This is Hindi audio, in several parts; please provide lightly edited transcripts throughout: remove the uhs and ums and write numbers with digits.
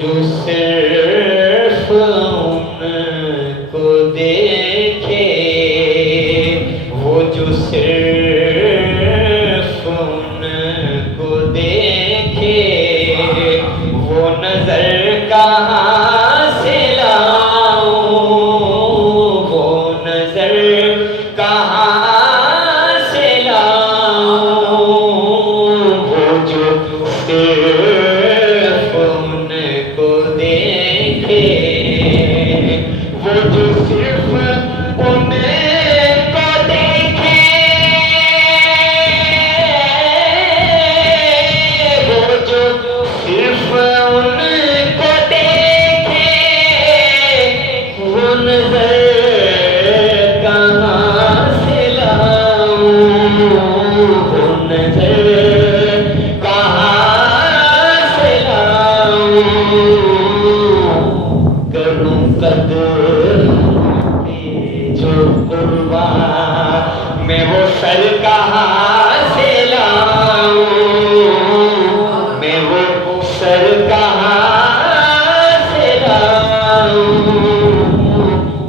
जो सिर्फ उनको देखे, वो जो सिर्फ उनको देखे, वो नजर कहाँ से लाऊं, वो नजर कहाँ से लाऊं, वो जो सिर्फ उनको देखे, वो जो सिर्फ उनको देखे, वो जो सिर्फ उनको देखे, वो नजर कहाँ से लाऊं, वो नजर कहाँ से लाऊं, करूं कदर जो कुर्बान, मैं वो सर कहाँ से लाऊं, मैं वो सर कहाँ से लाऊं,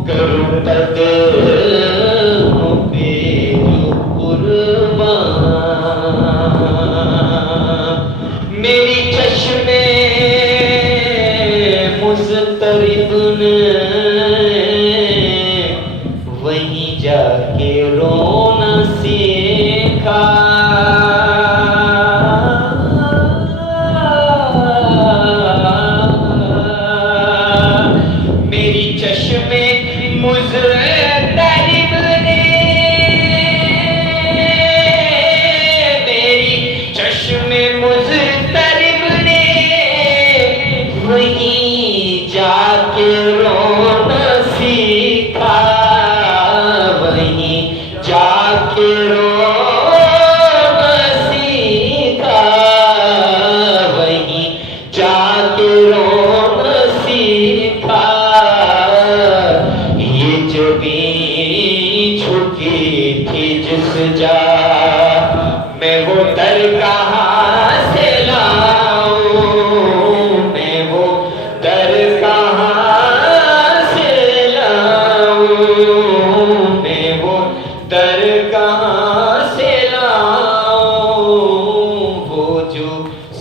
करूं कदमों पे जो कुर्बान। मेरी चश्मे मुस्तरिब ने वहीं जाके रोना सीखा, मेरी चश्मे मुस्तरिब ने, मेरी चश्मे मुस्तरिब ने वहीं जाके रोना सीखा, वहीं जाके रोना सीखा, वहीं जाके रोना सीखा। ये जबी झुकी थी जिस जा, मैं वो दर कहाँ से लाऊं, मैं वो दर कहाँ से लाऊं, मैं वो दर कहाँ से लाऊं, वो जो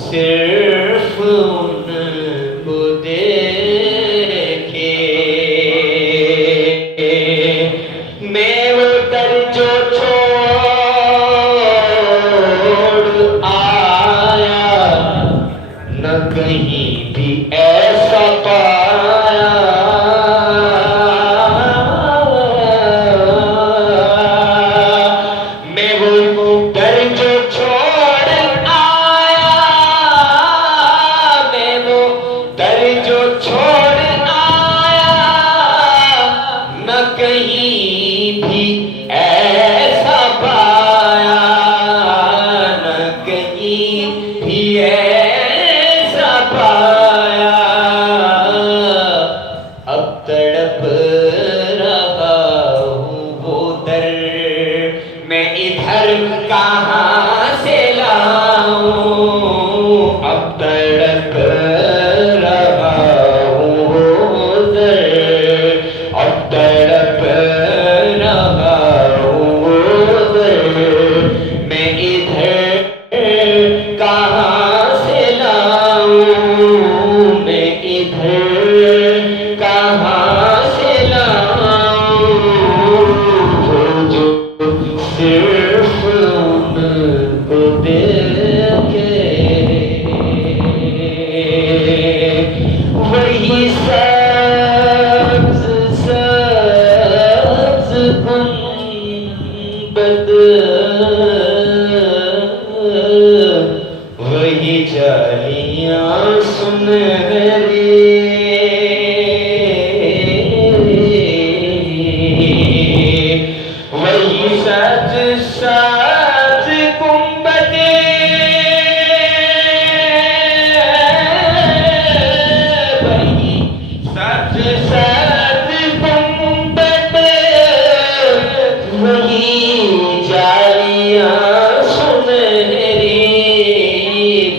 सिर्फ उनको देखे, मैं वो दर जो छोड़ आया, न कहीं भी ऐसा पाया, मैं वो दर जो छोड़ आया, मैं वो दर जो छोड़ आया, न कहीं भी ऐसा पाया, न कहीं भी ऐसा पाया। अब तड़प रहा हूँ वो दर, मैं इधर कहाँ से लाऊं, अब तड़प रहा हूँ वो दर, अब तड़प रहा हूँ वो दर, मैं इधर कहाँ से लाऊं, मैं इधर कहाँ से लाऊं, वो जो सिर्फ उनको देखे, वही सब्ज सब्ज गुंबद, वही जालियां सुनहरी, वही सज सज गुंबदे, वही सज सज गुंबद, वही जालियां सुनहरी,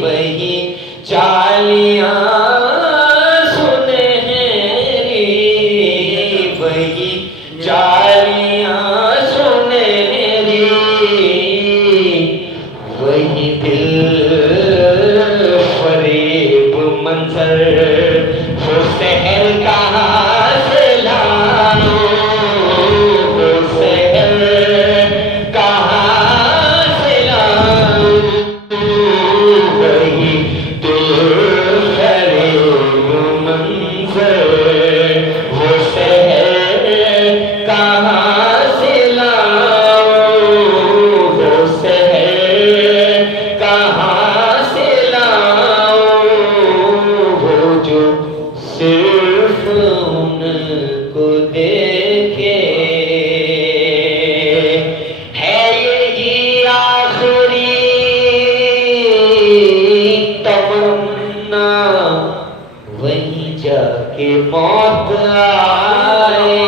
वही जालियां मंजर वो शहर कहाँ से लाऊं, वो शहर कहाँ से लाऊं, वही दिल करे मंजर वो शहर कहाँ से लाऊं, वो शहर कहाँ से लाऊं, वो जो सिर्फ उनको देखे। है यही आखिरी तमन्ना, वहीं जाके मौत आए।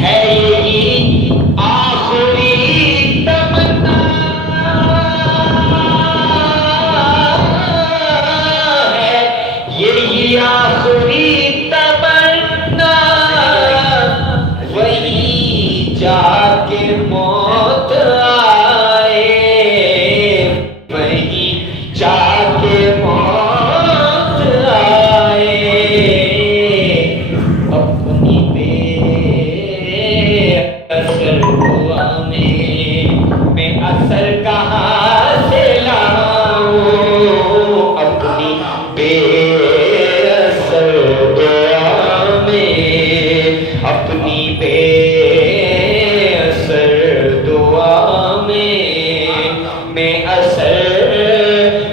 है यही आखिरी तमन्ना, है यही आखिरी तमन्ना, वहीं जाके मौत आए, वहीं जाके मौत आए। अपनी बेअसर दुआ में असर कहाँ से लाऊं, अपनी बेअसर दुआ में, अपनी बेअसर दुआ में मैं असर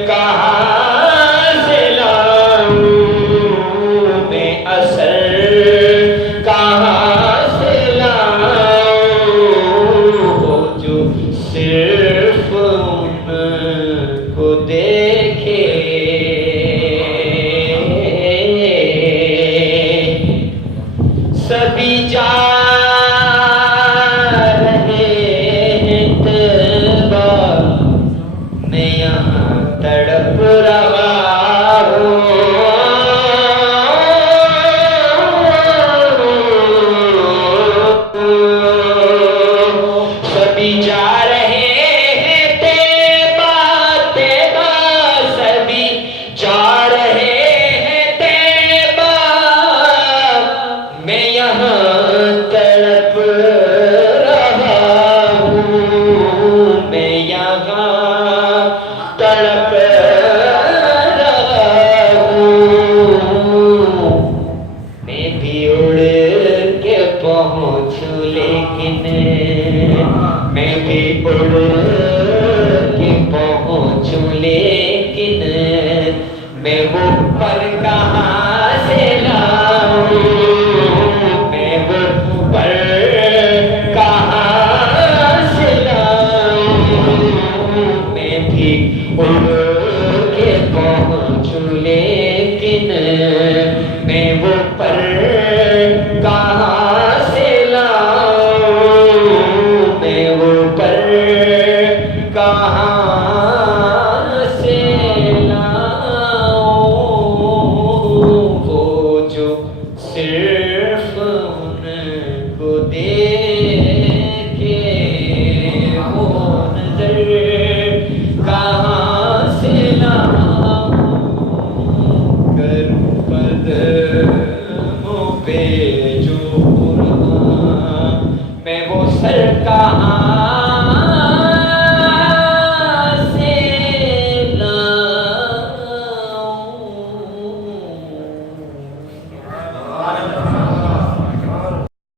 कहाँ से लाऊं, मैं असर कहाँ से लाऊं, वो जो सिर्फ उनको देखे। सभी जा रहे हैं तैबा, मैं यहाँ तड़प रहा